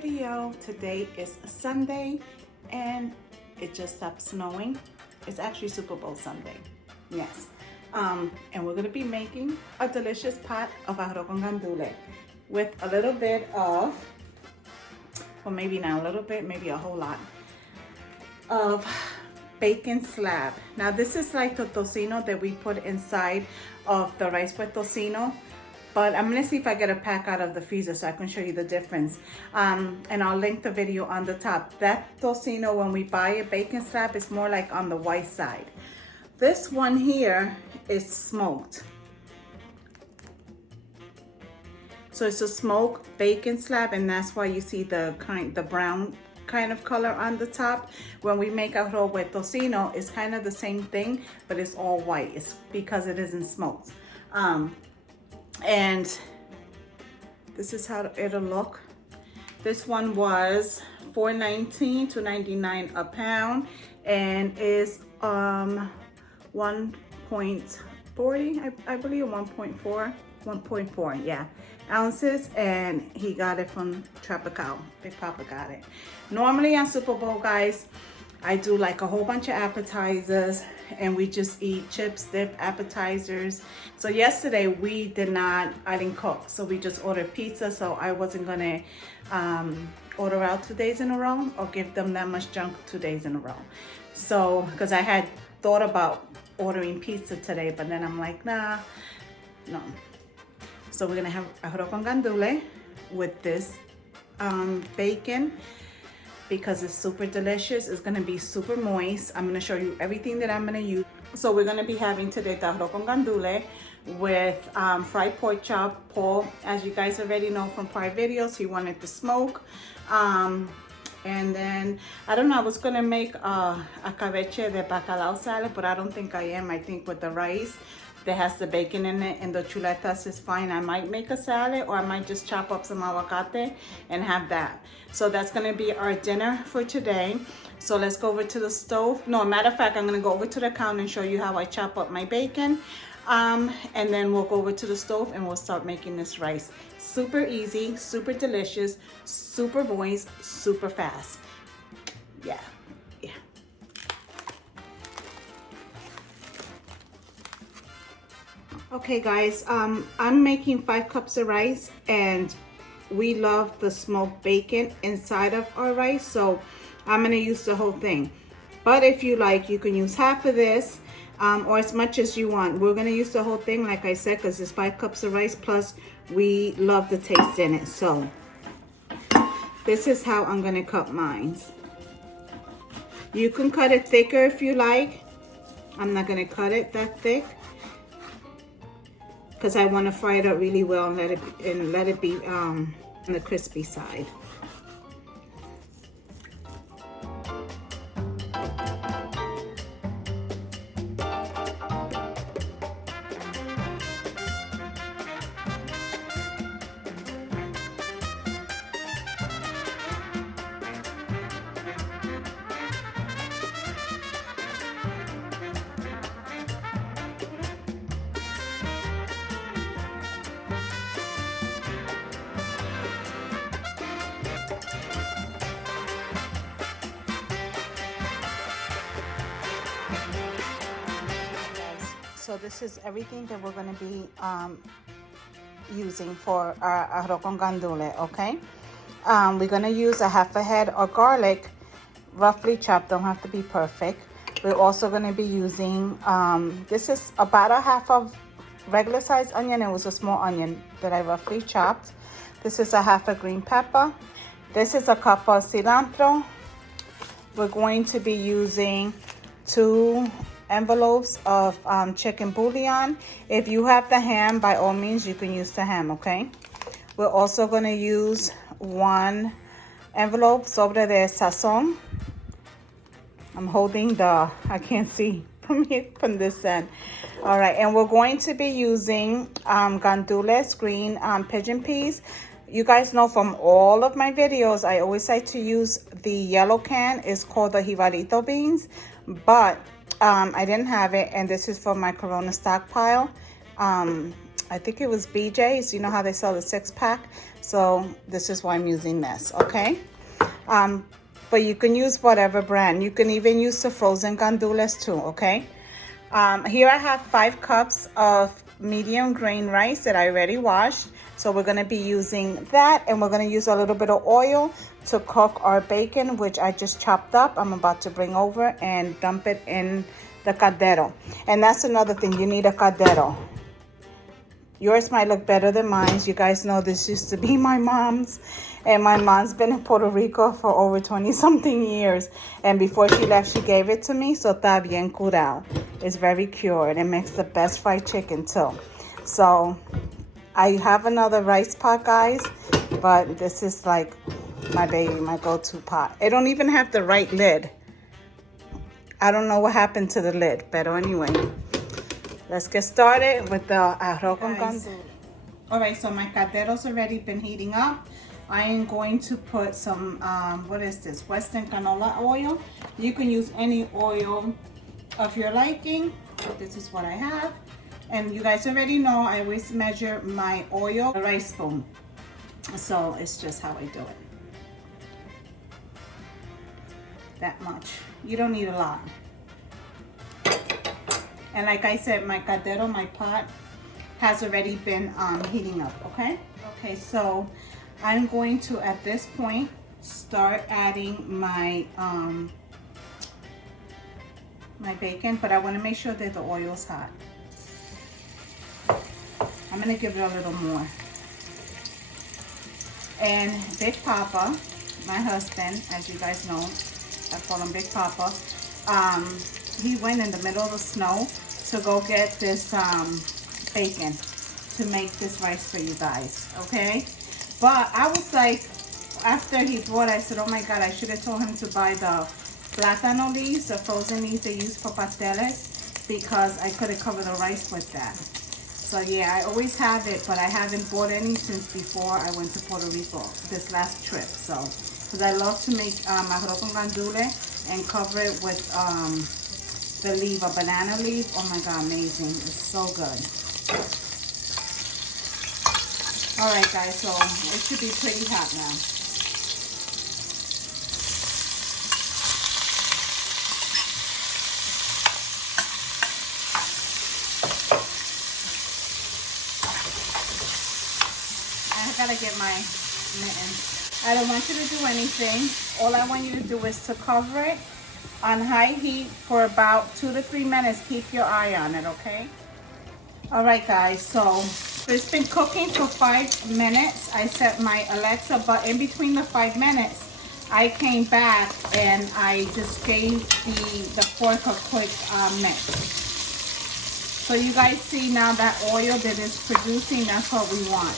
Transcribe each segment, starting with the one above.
video. Today is Sunday and it just stopped snowing. It's actually Super Bowl Sunday. Yes. And we're gonna be making a delicious pot of arroz con gandules with a little bit of, or maybe not a little bit, maybe a whole lot of bacon slab. Now this is like the tocino that we put inside of the rice with tocino, but I'm gonna see if I get a pack out of the freezer so I can show you the difference. And I'll link the video on the top. That tocino, when we buy a bacon slab, is more like on the white side. This one here is smoked. So it's a smoked bacon slab, and that's why you see the brown kind of color on the top. When we make arroz with tocino, it's kind of the same thing, but it's all white. It's because it isn't smoked. And this is how it'll look. This one was $4.19 to $2.99 a pound, and is 1.40, I believe, 1.4, yeah, ounces, and he got it from Tropical. Big Papa got it. Normally on Super Bowl, guys, I do like a whole bunch of appetizers, and we just eat chips, dip, appetizers. So yesterday I didn't cook, so we just ordered pizza, so I wasn't gonna order out 2 days in a row or give them that much junk 2 days in a row. So, because I had thought about ordering pizza today, but then I'm like, nah, no. So we're gonna have arroz con gandules with this bacon, because it's super delicious. It's gonna be super moist. I'm gonna show you everything that I'm gonna use. So we're gonna be having today the arroz con gandules with fried pork chop. Paul, as you guys already know from prior videos, he wanted to smoke. And then, I don't know, I was gonna make a cabeche de bacalao salad, but I don't think I am. I think with the rice that has the bacon in it and the chuletas is fine. I might make a salad, or I might just chop up some aguacate and have that. So that's gonna be our dinner for today. So let's go over to the stove. No, matter of fact, I'm gonna go over to the counter and show you how I chop up my bacon. And then we'll go over to the stove and we'll start making this rice. Super easy, super delicious, super moist, super fast. Yeah. Okay guys, I'm making 5 cups of rice, and we love the smoked bacon inside of our rice, so I'm gonna use the whole thing. But if you like, you can use half of this, or as much as you want. We're gonna use the whole thing, like I said, because it's 5 cups of rice, plus we love the taste in it. So this is how I'm gonna cut mine. You can cut it thicker if you like. I'm not gonna cut it that thick, because I want to fry it up really well and let it be on the crispy side. So this is everything that we're going to be using for our arroz con gandules, okay? We're going to use a half a head of garlic, roughly chopped, don't have to be perfect. We're also going to be using, this is about a half of regular size onion. It was a small onion that I roughly chopped. This is a half a green pepper. This is a cup of cilantro. We're going to be using 2 envelopes of chicken bouillon. If you have the ham, by all means you can use the ham, okay? We're also going to use 1 envelope sobre de SAZON. I'm holding I can't see from this end. All right, and we're going to be using gandules, green pigeon peas. You guys know from all of my videos, I always like to use the yellow can. It's called the jibarito beans, but I didn't have it, and this is for my Corona stockpile. I think it was BJ's. You know how they sell the 6-pack? So this is why I'm using this, okay? But you can use whatever brand. You can even use the frozen gandules too, okay? Here I have 5 cups of medium grain rice that I already washed. So we're gonna be using that, and we're gonna use a little bit of oil to cook our bacon, which I just chopped up. I'm about to bring over and dump it in the caldero. And that's another thing, you need a caldero. Yours might look better than mine. You guys know this used to be my mom's, and my mom's been in Puerto Rico for over 20-something years. And before she left, she gave it to me, so está bien curado. It's very cured. It makes the best fried chicken too. So I have another rice pot, guys, but this is like my baby, my go-to pot. It don't even have the right lid. I don't know what happened to the lid, but anyway. Let's get started with the arroz con gandules. All right, so my caldero's already been heating up. I am going to put some, what is this? Western canola oil. You can use any oil of your liking. This is what I have. And you guys already know I always measure my oil a rice spoon. So it's just how I do it. That much. You don't need a lot. And like I said, my caldero, my pot, has already been heating up, okay? Okay, so I'm going to, at this point, start adding my my bacon, but I want to make sure that the oil's hot. I'm going to give it a little more. And Big Papa, my husband, as you guys know, I call him Big Papa, he went in the middle of the snow to go get this bacon to make this rice for you guys, okay? But I was like, after he bought, I said, oh my God, I should have told him to buy the plátano leaves, the frozen leaves they use for pasteles, because I could have covered the rice with that. So yeah, I always have it, but I haven't bought any since before I went to Puerto Rico, this last trip. So, because I love to make arroz con gandules and cover it with the leaf, a banana leaf. Oh my God, amazing. It's so good. All right, guys, so it should be pretty hot now. I gotta get my mittens. I don't want you to do anything. All I want you to do is to cover it on high heat for about 2 to 3 minutes. Keep your eye on it, okay? All right, guys, so it's been cooking for 5 minutes. I set my Alexa, but in between the 5 minutes, I came back and I just gave the pork a quick mix. So you guys see now that oil that is producing, that's what we want.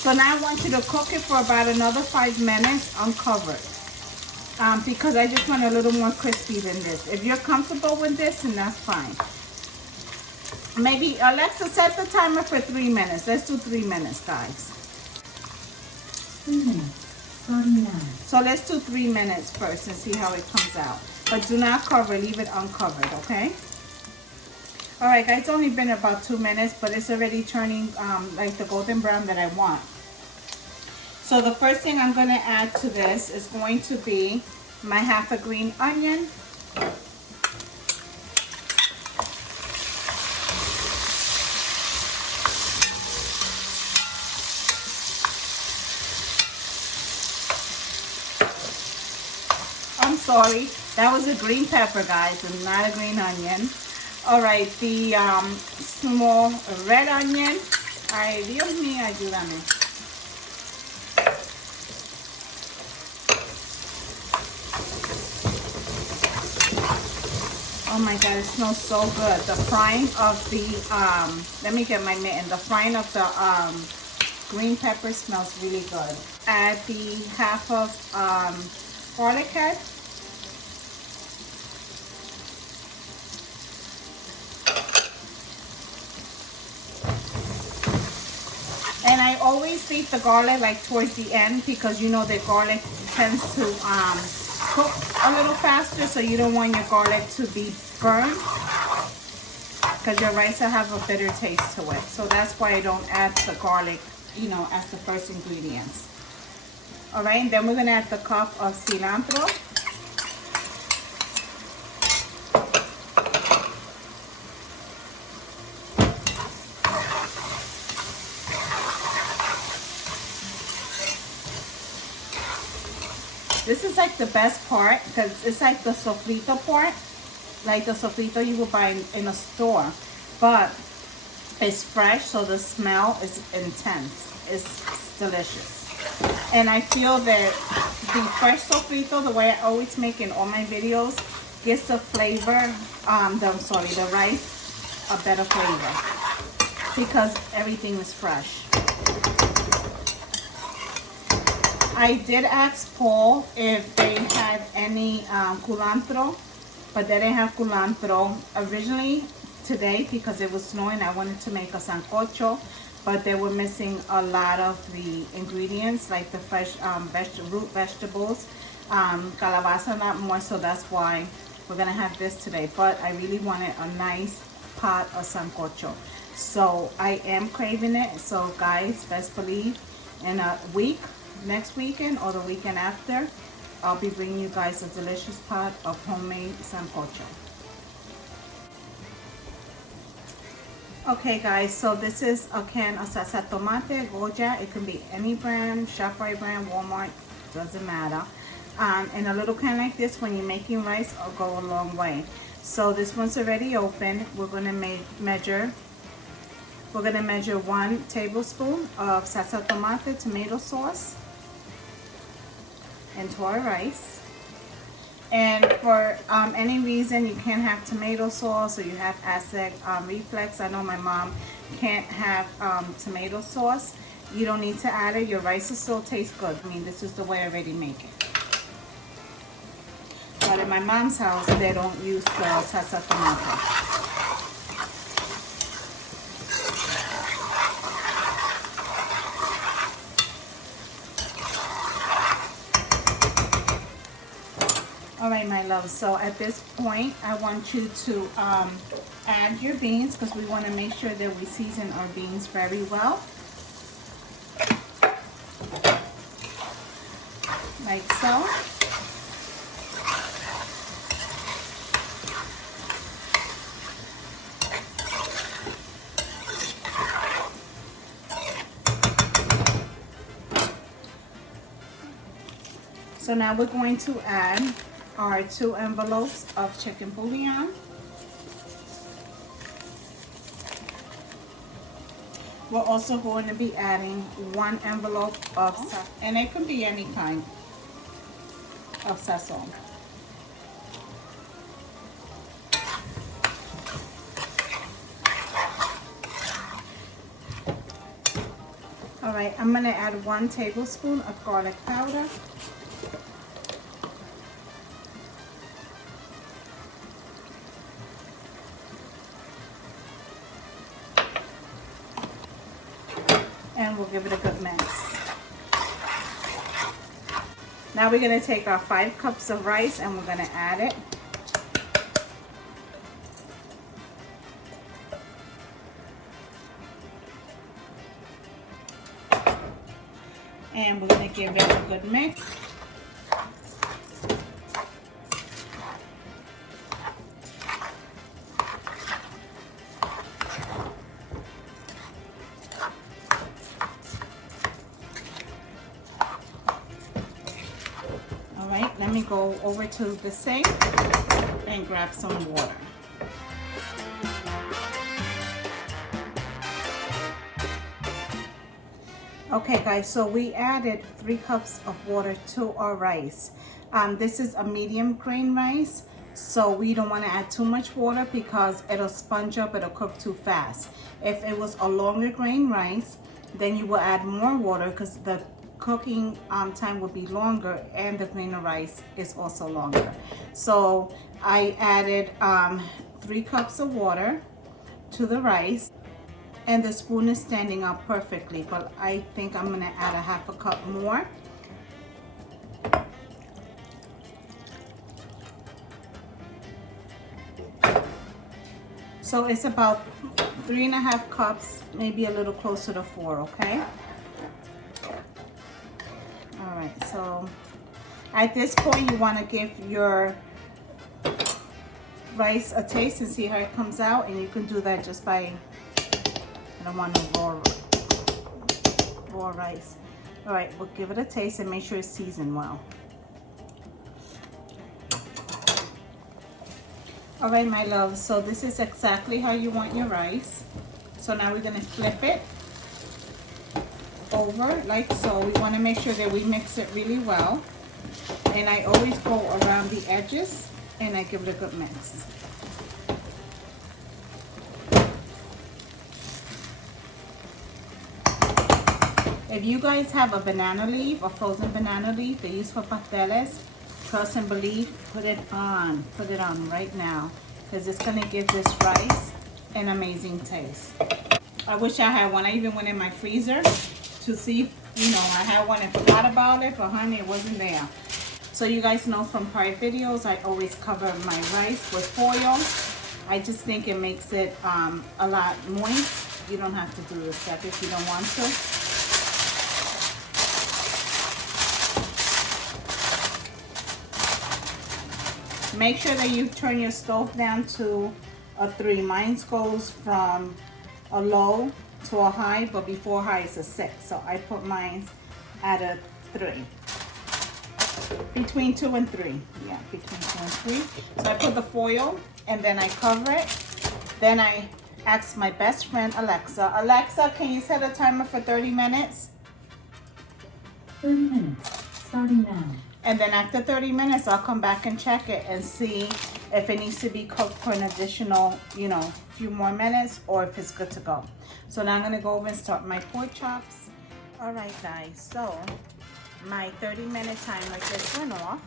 So now I want you to cook it for about another 5 minutes uncovered. Because I just want a little more crispy than this. If you're comfortable with this, then that's fine. Maybe, Alexa, set the timer for 3 minutes. Let's do 3 minutes, guys. 3 minutes, 39. So let's do 3 minutes first and see how it comes out. But do not cover, leave it uncovered, okay? All right, guys, it's only been about 2 minutes, but it's already turning like the golden brown that I want. So the first thing I'm gonna add to this is going to be my half a green onion. I'm sorry, that was a green pepper, guys, and not a green onion. All right, the small red onion. Ay, Dios mío, ayúdame. Oh my God, it smells so good. The frying of the, let me get my mitten. The frying of the green pepper smells really good. Add the half of garlic head. And I always leave the garlic like towards the end because you know the garlic tends to cook a little faster, so you don't want your garlic to be burned. because your rice will have a bitter taste to it. So that's why I don't add the garlic, you know, as the first ingredients. All right, and then we're gonna add the cup of cilantro. This is like the best part because it's like the sofrito part, like the sofrito you would buy in a store, but it's fresh, so the smell is intense. It's delicious. And I feel that the fresh sofrito, the way I always make in all my videos, gives the flavor, the rice a better flavor because everything is fresh. I did ask Paul if they had any culantro, but they didn't have culantro originally today because it was snowing. I wanted to make a sancocho, but they were missing a lot of the ingredients, like the fresh root vegetables, calabaza not more, so that's why we're gonna have this today. But I really wanted a nice pot of sancocho, so I am craving it. So guys, best believe in a week, next weekend or the weekend after, I'll be bringing you guys a delicious pot of homemade sancocho. Okay guys, so this is a can of salsa tomate, Goya. It can be any brand, ShopRite brand, Walmart, doesn't matter. And a little can like this, when you're making rice, will go a long way. So this one's already open. We're gonna measure 1 tablespoon of salsa tomate tomato sauce into our rice. And for any reason you can't have tomato sauce or you have acid reflux, I know my mom can't have tomato sauce, you don't need to add it. Your rice will still taste good. I mean, this is the way I already make it. But in my mom's house, they don't use the salsa tomate. Alright my love, so at this point I want you to add your beans because we want to make sure that we season our beans very well. Like so. So now we're going to add our 2 envelopes of chicken bouillon. We're also going to be adding 1 envelope of, and it can be any kind of SAZON. All right, I'm gonna add 1 tablespoon of garlic powder. And we'll give it a good mix. Now we're going to take our 5 cups of rice and we're going to add it. And we're going to give it a good mix. Let me go over to the sink and grab some water. Okay guys, so we added 3 cups of water to our rice. This is a medium grain rice, so we don't want to add too much water because it'll sponge up, it'll cook too fast. If it was a longer grain rice, then you will add more water because the cooking time would be longer and the grain of rice is also longer. So I added 3 cups of water to the rice, and the spoon is standing up perfectly, but I think I'm gonna add a 1/2 cup more. So it's about 3.5 cups, maybe a little closer to 4, okay? All right, so at this point you want to give your rice a taste and see how it comes out, and you can do that just by, I don't want no raw rice. All right, we'll give it a taste and make sure it's seasoned well. All right, my love, so this is exactly how you want your rice. So now we're gonna flip it over like so. We wanna make sure that we mix it really well. And I always go around the edges and I give it a good mix. If you guys have a banana leaf, a frozen banana leaf they use for pasteles, trust and believe, put it on right now, because it's gonna give this rice an amazing taste. I wish I had one. I even went in my freezer to see, you know, I had one and forgot about it, but honey, it wasn't there. So you guys know from prior videos, I always cover my rice with foil. I just think it makes it a lot moist. You don't have to do this step if you don't want to. Make sure that you turn your stove down to a 3. Mine goes from a low to a high, but before high is a 6. So I put mine at a 3. Between 2 and 3. Yeah, between 2 and 3. So I put the foil and then I cover it. Then I ask my best friend Alexa, Alexa, can you set a timer for 30 minutes? 30 minutes, starting now. And then after 30 minutes, I'll come back and check it and see if it needs to be cooked for an additional, you know, few more minutes, or if it's good to go. So now I'm gonna go over and start my pork chops. All right, guys, so my 30-minute timer just went off.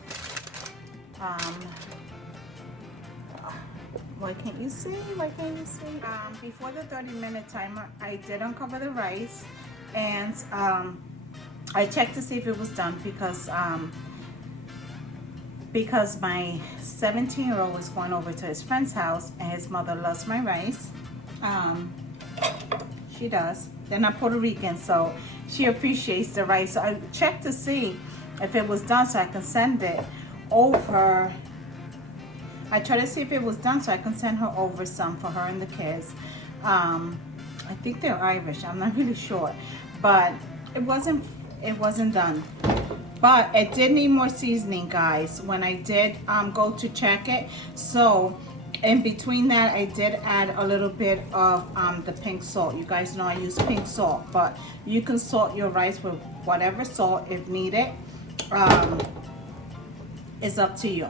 Why can't you see? Why can't you see? Before the 30-minute timer, I did uncover the rice, and I checked to see if it was done because my 17-year-old was going over to his friend's house, and his mother loves my rice. She does. They're not Puerto Rican, so she appreciates the rice. So I checked to see if it was done so I can send it over. I tried to see if it was done so I can send her over some for her and the kids. I think they're Irish. I'm not really sure, but it wasn't done. But it did need more seasoning, guys, when I did go to check it. So in between that, I did add a little bit of the pink salt. You guys know I use pink salt, but you can salt your rice with whatever salt if needed. It's up to you.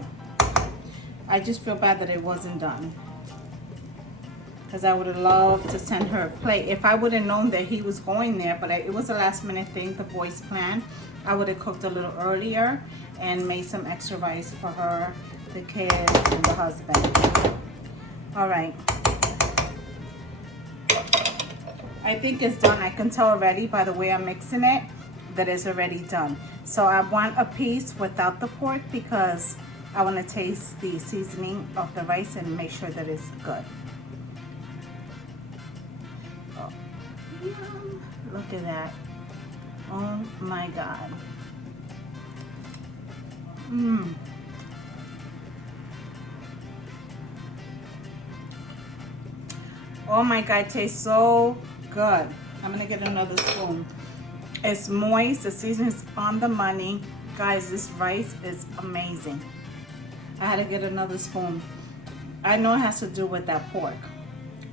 I just feel bad that it wasn't done, because I would have loved to send her a plate. If I would have known that he was going there, but it was a last minute thing, the boys' plan, I would have cooked a little earlier and made some extra rice for her, the kids, and the husband. All right. I think it's done. I can tell already by the way I'm mixing it that it's already done. So I want a piece without the pork because I want to taste the seasoning of the rice and make sure that it's good. Oh, yum. Look at that. Oh my God. Oh my God, it tastes so good. I'm gonna get another spoon. It's moist, the seasoning is on the money. Guys, this rice is amazing. I had to get another spoon. I know it has to do with that pork,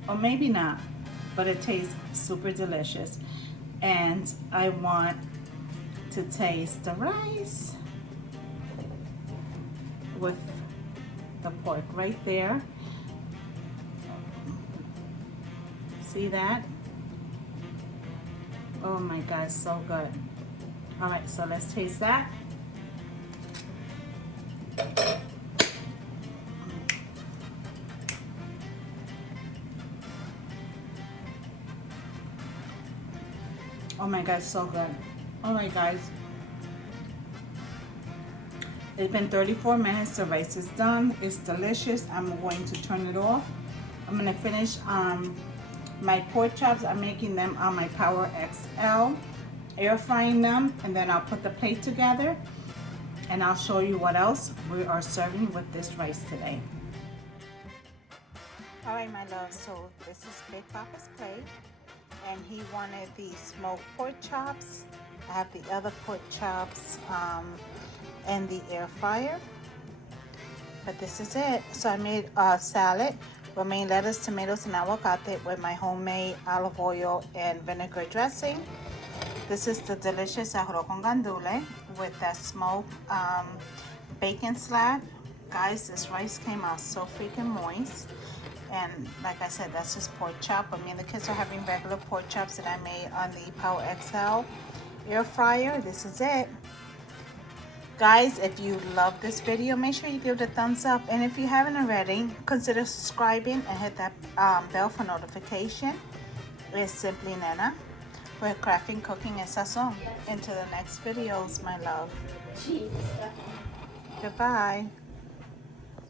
or maybe not, but it tastes super delicious. And I want to taste the rice with the pork right there. See that? Oh my God, so good. All right, so let's taste that. Oh my God, so good. All right, guys. It's been 34 minutes. The rice is done. It's delicious. I'm going to turn it off. I'm gonna finish my pork chops. I'm making them on my Power XL, air frying them, and then I'll put the plate together and I'll show you what else we are serving with this rice today. All right, my love, so this is Big Papa's plate, and he wanted the smoked pork chops. I have the other pork chops in the air fryer, but this is it. So I made a salad, romaine lettuce, tomatoes, and aguacate with my homemade olive oil and vinegar dressing. This is the delicious arroz con gandules with that smoked bacon slab. Guys, this rice came out so freaking moist. And like I said, that's just pork chop. I mean, the kids are having regular pork chops that I made on the Power XL air fryer. This is it. Guys, if you love this video, make sure you give it a thumbs up. And if you haven't already, consider subscribing and hit that bell for notification. It's Simply Nana. We're crafting, cooking, and sazon. Into the next videos, my love. Goodbye.